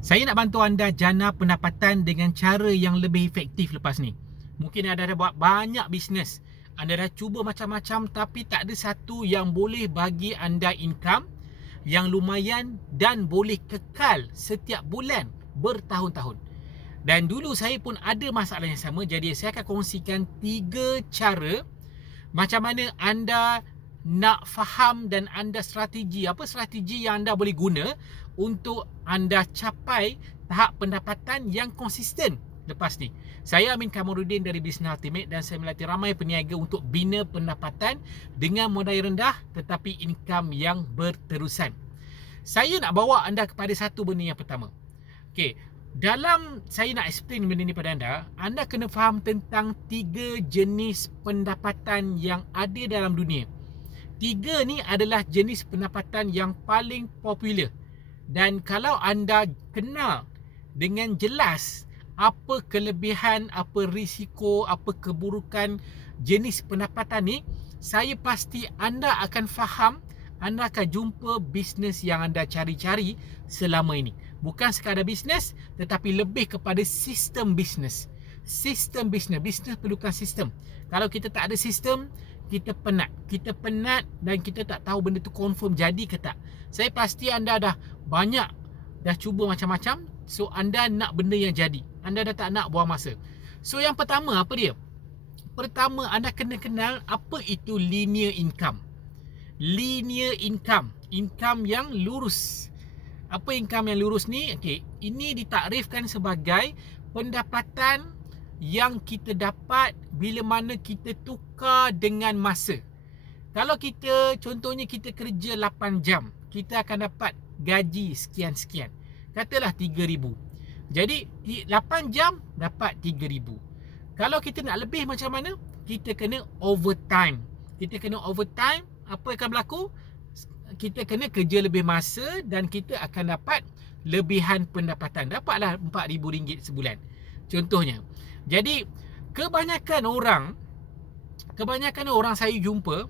Saya nak bantu anda jana pendapatan dengan cara yang lebih efektif lepas ni. Mungkin anda dah buat banyak bisnes. Anda dah cuba macam-macam tapi tak ada satu yang boleh bagi anda income yang lumayan dan boleh kekal setiap bulan bertahun-tahun. Dan dulu saya pun ada masalah yang sama. Jadi saya akan kongsikan 3 cara macam mana anda nak faham dan anda strategi, apa strategi yang anda boleh guna untuk anda capai tahap pendapatan yang konsisten lepas ni. Saya Amin Kamarudin dari Business Ultimate dan saya melatih ramai peniaga untuk bina pendapatan dengan modal rendah tetapi income yang berterusan. Saya nak bawa anda kepada satu benda yang pertama. Okey, dalam saya nak explain benda ni pada anda kena faham tentang 3 jenis pendapatan yang ada dalam dunia. 3 ni adalah jenis pendapatan yang paling popular. Dan kalau anda kenal dengan jelas apa kelebihan, apa risiko, apa keburukan jenis pendapatan ni, saya pasti anda akan faham, anda akan jumpa bisnes yang anda cari-cari selama ini. Bukan sekadar bisnes tetapi lebih kepada sistem bisnes. Sistem bisnes, bisnes perlukan sistem. Kalau kita tak ada sistem, kita penat. Kita penat dan kita tak tahu benda tu confirm jadi ke tak. Saya pasti anda dah banyak dah cuba macam-macam. So anda nak benda yang jadi. Anda dah tak nak buang masa. So yang pertama apa dia? Pertama anda kena kenal apa itu linear income. Linear income, income yang lurus. Apa income yang lurus ni? Okey, ini ditakrifkan sebagai pendapatan yang kita dapat bila mana kita tukar dengan masa. Kalau kita contohnya kita kerja 8 jam, kita akan dapat gaji sekian-sekian. Katalah 3,000. Jadi 8 jam dapat 3,000. Kalau kita nak lebih macam mana? Kita kena overtime. Kita kena overtime, apa akan berlaku? Kita kena kerja lebih masa dan kita akan dapat lebihan pendapatan. Dapatlah RM4,000 sebulan. Contohnya. Jadi kebanyakan orang saya jumpa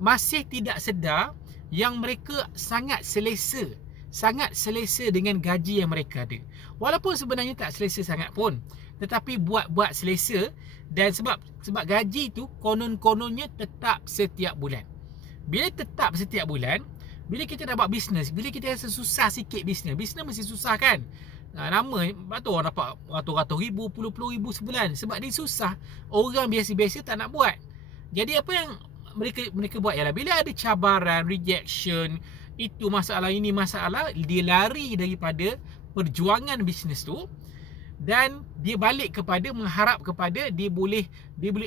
masih tidak sedar yang mereka sangat selesa dengan gaji yang mereka ada. Walaupun sebenarnya tak selesa sangat pun, tetapi buat selesa. Dan sebab gaji tu konon-kononnya tetap setiap bulan. Bila tetap setiap bulan, bila kita dah buat bisnes, bila kita rasa susah sikit bisnes mesti susah kan. Lama, lepas tu orang dapat ratus-ratus ribu, puluh-puluh ribu sebulan. Sebab dia susah, orang biasa-biasa tak nak buat. Jadi apa yang mereka buat ialah bila ada cabaran, rejection, itu masalah, ini masalah, dia lari daripada perjuangan bisnes tu dan dia balik kepada mengharap kepada dia boleh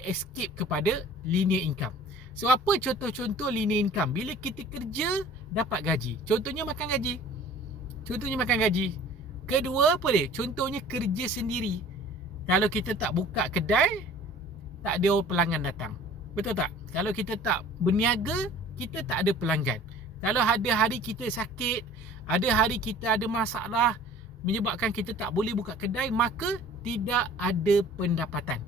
escape kepada linear income. So apa contoh-contoh linear income? Bila kita kerja dapat gaji. Contohnya makan gaji. Kedua apa dia? Contohnya kerja sendiri. Kalau kita tak buka kedai, tak ada pelanggan datang. Betul tak? Kalau kita tak berniaga, kita tak ada pelanggan. Kalau ada hari kita sakit, ada hari kita ada masalah menyebabkan kita tak boleh buka kedai, maka tidak ada pendapatan.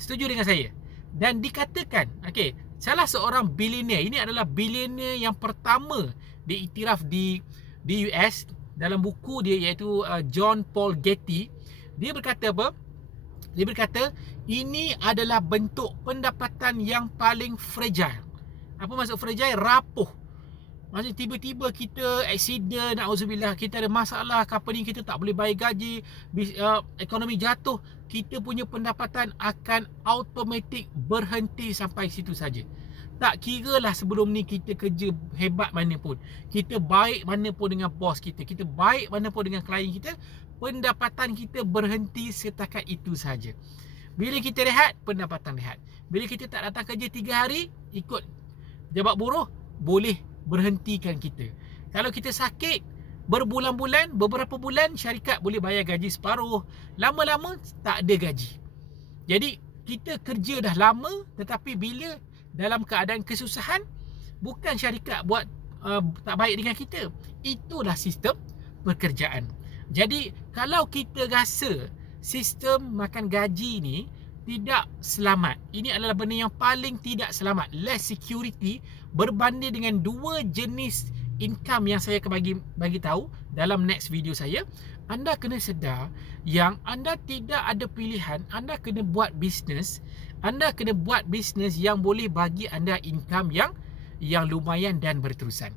Setuju dengan saya? Dan dikatakan, okey, salah seorang billionaire, ini adalah billionaire yang pertama diiktiraf di US dalam buku dia iaitu John Paul Getty. Dia berkata apa? Dia berkata ini adalah bentuk pendapatan yang paling fragile. Apa maksud fragile? Rapuh. Maksudnya tiba-tiba kita accident, na'udzubillah, kita ada masalah, company kita tak boleh bayar gaji, ekonomi jatuh, kita punya pendapatan akan automatik berhenti sampai situ saja. Tak kira lah sebelum ni kita kerja hebat mana pun, kita baik mana pun dengan bos kita, kita baik mana pun dengan klien kita, pendapatan kita berhenti setakat itu saja. Bila kita rehat, pendapatan rehat. Bila kita tak datang kerja 3 hari, ikut jabat buruh, boleh berhentikan kita. Kalau kita sakit berbulan-bulan, beberapa bulan, syarikat boleh bayar gaji separuh. Lama-lama tak ada gaji. Jadi kita kerja dah lama, tetapi bila dalam keadaan kesusahan, bukan syarikat buat tak baik dengan kita. Itulah sistem pekerjaan. Jadi kalau kita rasa sistem makan gaji ni tidak selamat, ini adalah benda yang paling tidak selamat, less security, berbanding dengan 2 jenis income yang saya akan bagi tahu dalam next video saya, anda kena sedar yang anda tidak ada pilihan, anda kena buat bisnes, anda kena buat bisnes yang boleh bagi anda income yang lumayan dan berterusan.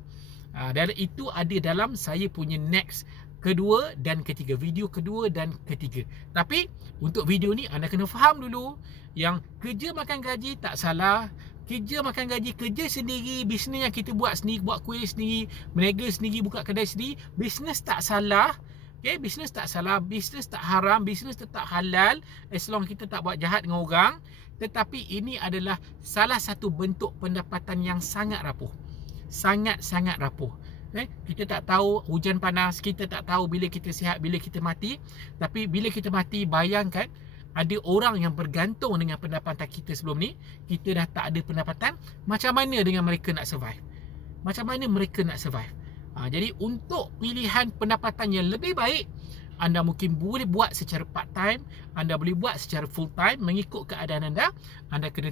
Dan itu ada dalam saya punya next kedua dan ketiga, video kedua dan ketiga. Tapi untuk video ni anda kena faham dulu yang kerja makan gaji tak salah. Kerja makan gaji, kerja sendiri, bisnes yang kita buat sendiri, buat kuih sendiri, berniaga sendiri, buka kedai sendiri, bisnes tak salah. Okay, bisnes tak salah, bisnes tak haram, bisnes tetap halal as long kita tak buat jahat dengan orang. Tetapi ini adalah salah satu bentuk pendapatan yang sangat rapuh. Sangat-sangat rapuh. Kita tak tahu hujan panas, kita tak tahu bila kita sihat, bila kita mati. Tapi bila kita mati, bayangkan ada orang yang bergantung dengan pendapatan kita sebelum ni. Kita dah tak ada pendapatan, macam mana dengan mereka nak survive? Macam mana mereka nak survive? Jadi untuk pilihan pendapatan yang lebih baik, anda mungkin boleh buat secara part time, anda boleh buat secara full time, mengikut keadaan anda. Anda kena